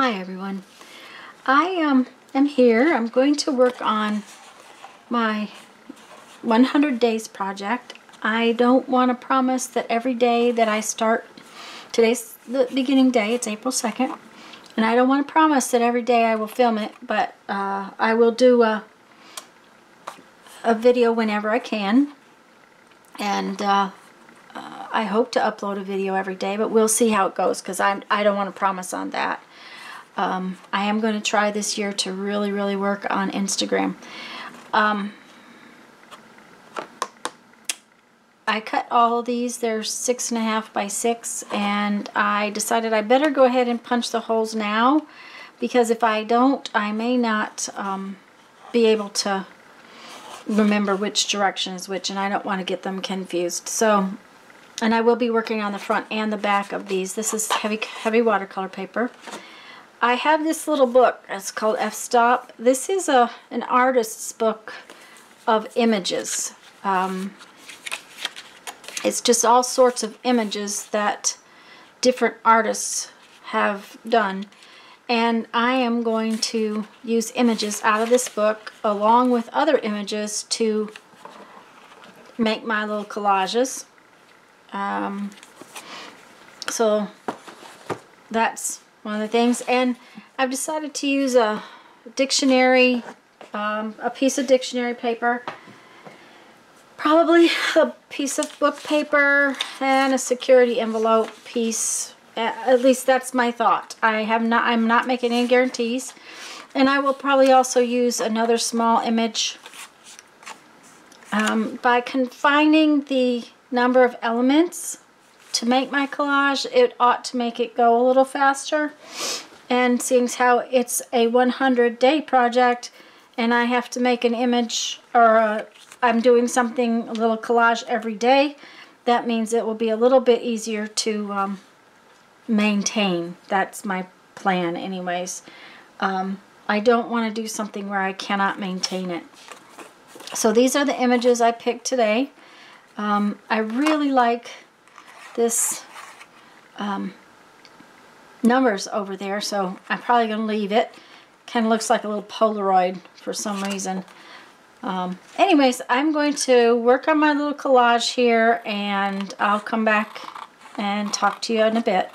Hi everyone. I am here. I'm going to work on my 100 days project. I don't want to promise that every day that I start, today's the beginning day, it's April 2nd, and I don't want to promise that every day I will film it, but I will do a video whenever I can, and I hope to upload a video every day, but we'll see how it goes because I don't want to promise on that. I am going to try this year to really work on Instagram. I cut all of these. They're 6.5 by 6, and I decided I better go ahead and punch the holes now, because if I don't, I may not be able to remember which direction is which, and I don't want to get them confused. So, and I will be working on the front and the back of these. This is heavy watercolor paper. I have this little book. It's called F-Stop. This is an artist's book of images. It's just all sorts of images that different artists have done. And I am going to use images out of this book along with other images to make my little collages. So that's one of the things. And I've decided to use a dictionary, a piece of dictionary paper, probably a piece of book paper, and a security envelope piece. At least that's my thought. I'm not making any guarantees. And I will probably also use another small image. By confining the number of elements to make my collage, it ought to make it go a little faster. And seeing as how it's a 100-day project and I have to make an image, or I'm doing something, a little collage every day, that means it will be a little bit easier to maintain. That's my plan anyways. I don't want to do something where I cannot maintain it. So these are the images I picked today. I really like this numbers over there, so I'm probably going to leave it. Kind of looks like a little Polaroid for some reason. Anyways, I'm going to work on my little collage here, and I'll come back and talk to you in a bit.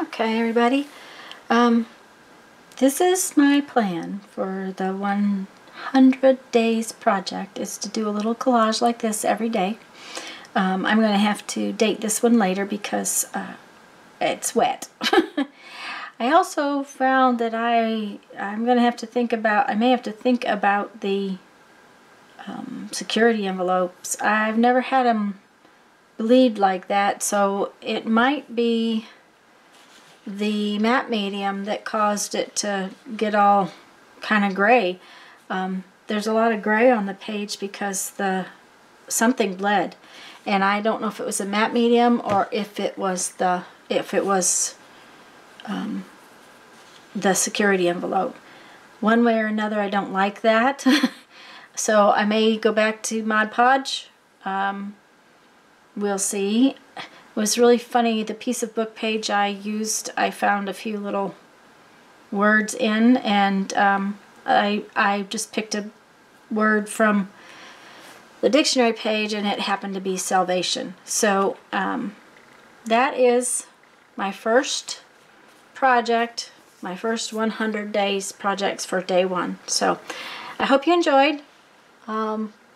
Okay, everybody. This is my plan for the 100 days project, is to do a little collage like this every day. I'm going to have to date this one later because it's wet. I also found that I'm going to have to think about, I may have to think about the security envelopes. I've never had them bleed like that, so it might be the matte medium that caused it to get all kind of gray. There's a lot of gray on the page because something bled, and I don't know if it was a matte medium or if it was the security envelope. One way or another, I don't like that. So I may go back to Mod Podge. We'll see. It was really funny, the piece of book page I used, I found a few little words in, and I just picked a word from the dictionary page, and it happened to be salvation. So that is my first project, my first 100 days projects for day one. So I hope you enjoyed.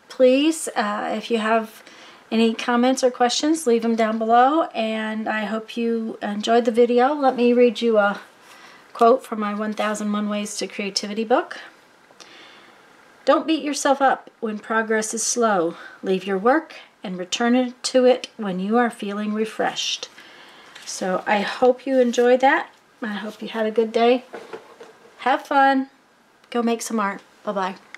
Please, if you have any comments or questions, leave them down below, and I hope you enjoyed the video. Let me read you a quote from my 1001 Ways to Creativity book. Don't beat yourself up when progress is slow. Leave your work and return to it when you are feeling refreshed. So I hope you enjoyed that. I hope you had a good day. Have fun. Go make some art. Bye-bye.